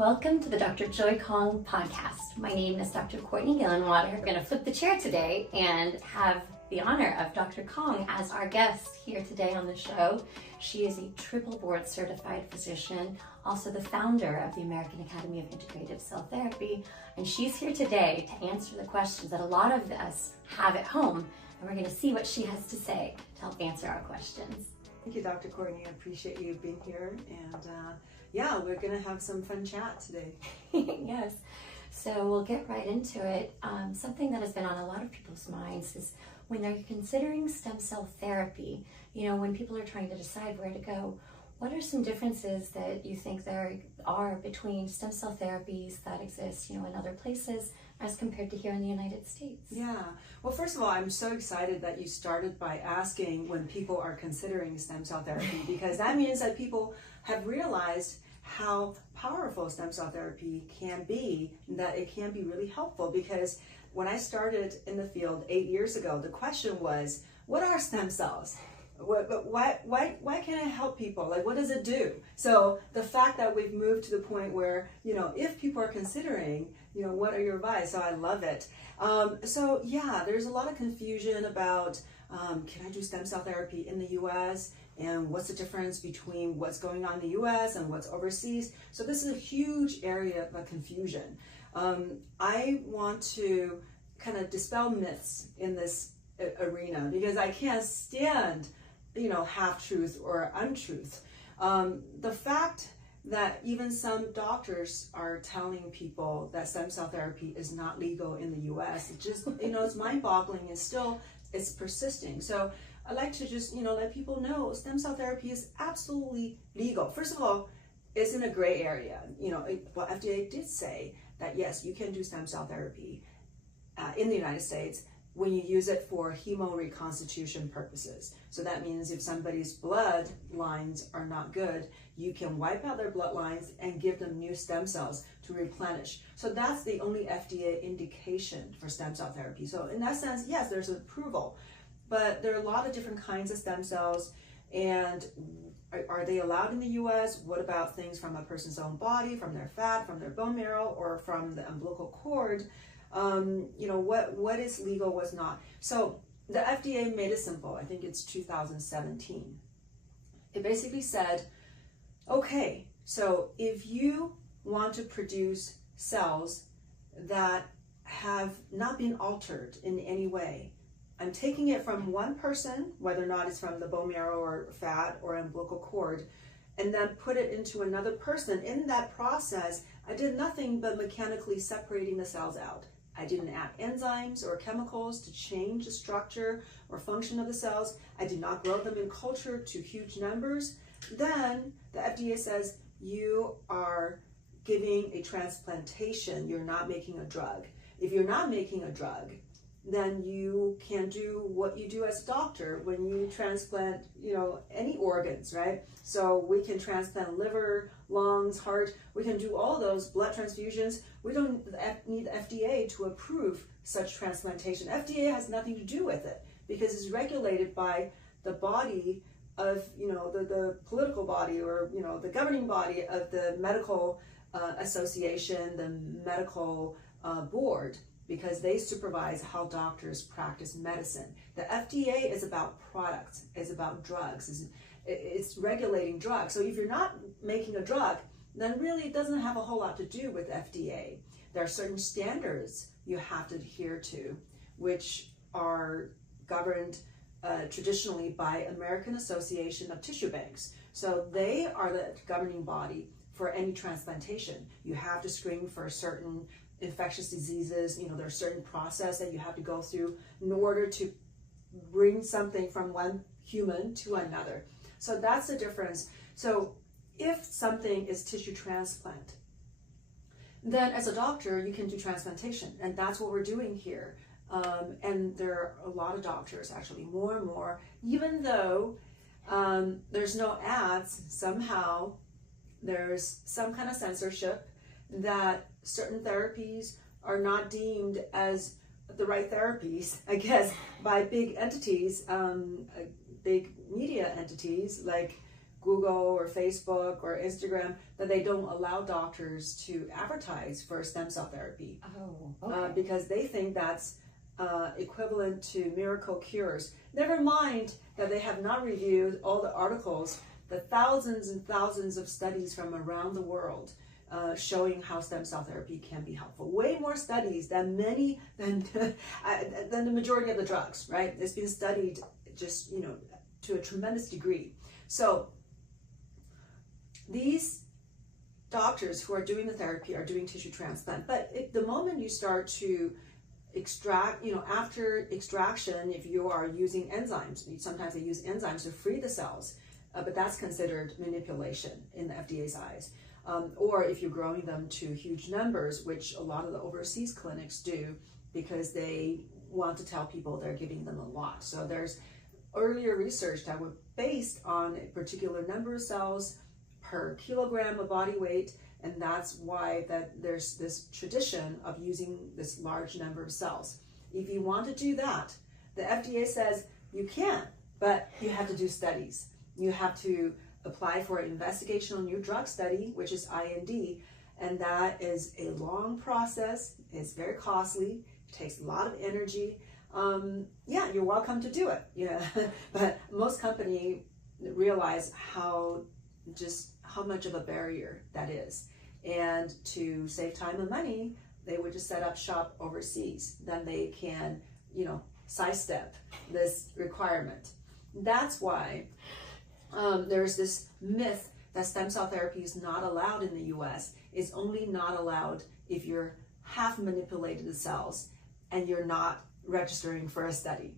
Welcome to the Dr. Joy Kong podcast. My name is Dr. Courtney Gillenwater. I'm going to flip the chair today and have the honor of Dr. Kong as our guest here today on the show. She is a triple board certified physician, also the founder of the American Academy of Integrative Cell Therapy, and she's here today to answer the questions that a lot of us have at home, and we're going to see what she has to say to help answer our questions. Thank you, Dr. Courtney. I appreciate you being here, and yeah, we're going to have some fun chat today. Yes, so we'll get right into it. Something that has been on a lot of people's minds is when they're considering stem cell therapy, you know, when people are trying to decide where to go, what are some differences that you think there are between stem cell therapies that exist, you know, in other places as compared to here in the United States? Yeah, well, first of all, I'm so excited that you started by asking when people are considering stem cell therapy, because that means that people have realized how powerful stem cell therapy can be, that it can be really helpful. Because when I started in the field 8 years ago, the question was, what are stem cells? Why can't it help people? Like, what does it do? So the fact that we've moved to the point where, you know, if people are considering, you know, what are your advice? So I love it. So yeah, there's a lot of confusion about, can I do stem cell therapy in the US? And what's the difference between what's going on in the US and what's overseas? So this is a huge area of confusion. I want to kind of dispel myths in this arena, because I can't stand, you know, half-truth or untruth. The fact that even some doctors are telling people that stem cell therapy is not legal in the US, it just, you know, it's mind-boggling, and still it's persisting. So I like to just, you know, let people know stem cell therapy is absolutely legal. First of all, it's in a gray area. You know, well, FDA did say that yes, you can do stem cell therapy in the United States when you use it for hemoreconstitution purposes. So that means if somebody's blood lines are not good, you can wipe out their bloodlines and give them new stem cells to replenish. So that's the only FDA indication for stem cell therapy. So in that sense, yes, there's an approval, but there are a lot of different kinds of stem cells. And are they allowed in the US? What about things from a person's own body, from their fat, from their bone marrow, or from the umbilical cord? You know, what is legal, what's not. So the FDA made it simple. I think it's 2017. It basically said, okay, so if you want to produce cells that have not been altered in any way, I'm taking it from one person, whether or not it's from the bone marrow or fat or umbilical cord, and then put it into another person. In that process, I did nothing but mechanically separating the cells out. I didn't add enzymes or chemicals to change the structure or function of the cells. I did not grow them in culture to huge numbers. Then the FDA says you are giving a transplantation. You're not making a drug. If you're not making a drug, then you can do what you do as a doctor when you transplant, you know, any organs, right? So we can transplant liver, lungs, heart. We can do all those blood transfusions. We don't need the FDA to approve such transplantation. FDA has nothing to do with it because it's regulated by the body of, you know, the political body, or, you know, the governing body of the medical association, the medical board, because they supervise how doctors practice medicine. The FDA is about products, it's about drugs, it's regulating drugs. So if you're not making a drug, then really it doesn't have a whole lot to do with FDA. There are certain standards you have to adhere to, which are governed traditionally by American Association of Tissue Banks. So they are the governing body for any transplantation. You have to screen for certain infectious diseases. You know, there's a certain process that you have to go through in order to bring something from one human to another. So that's the difference. So if something is tissue transplant, then as a doctor, you can do transplantation. And that's what we're doing here. And there are a lot of doctors, actually, more and more, even though there's no ads, somehow there's some kind of censorship that certain therapies are not deemed as the right therapies, I guess, by big entities, big media entities like Google or Facebook or Instagram that they don't allow doctors to advertise for stem cell therapy. Oh, okay. Because they think that's equivalent to miracle cures. Never mind that they have not reviewed all the articles, the thousands and thousands of studies from around the world showing how stem cell therapy can be helpful. Way more studies than the majority of the drugs, right? It's been studied just, to a tremendous degree. So these doctors who are doing the therapy are doing tissue transplant. But the moment you start to extract, after extraction, if you are using enzymes, sometimes they use enzymes to free the cells, but that's considered manipulation in the FDA's eyes. Or if you're growing them to huge numbers, which a lot of the overseas clinics do, because they want to tell people they're giving them a lot. So there's earlier research that were based on a particular number of cells per kilogram of body weight, and that's why there's this tradition of using this large number of cells. If you want to do that, the FDA says you can, but you have to do studies. You have to apply for an investigational new drug study, which is IND, and that is a long process. It's very costly. It takes a lot of energy. Yeah, you're welcome to do it. Yeah, but most companies realize how much of a barrier that is, and to save time and money, they would just set up shop overseas. Then they can, sidestep this requirement. That's why there's this myth that stem cell therapy is not allowed in the US. It's only not allowed if you're half manipulated the cells and you're not registering for a study.